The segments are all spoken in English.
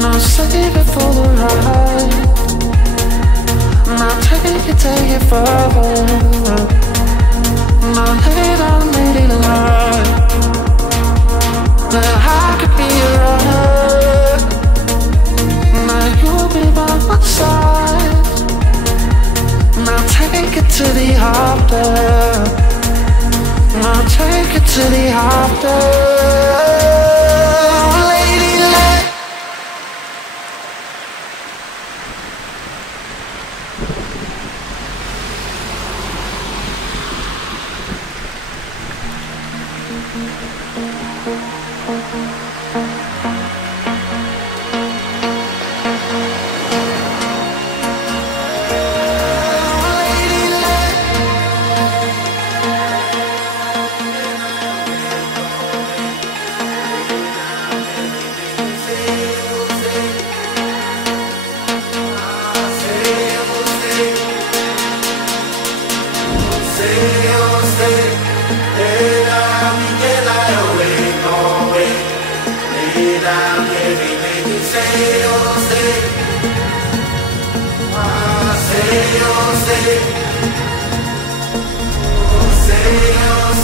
Now save it for the ride. Now take it further. Now lay down lady line. Now I could be right. Now you'll be by my side. Now take it to the after. Now take it to the after. Lady line.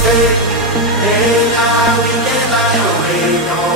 Say, hey, now we can lie awake.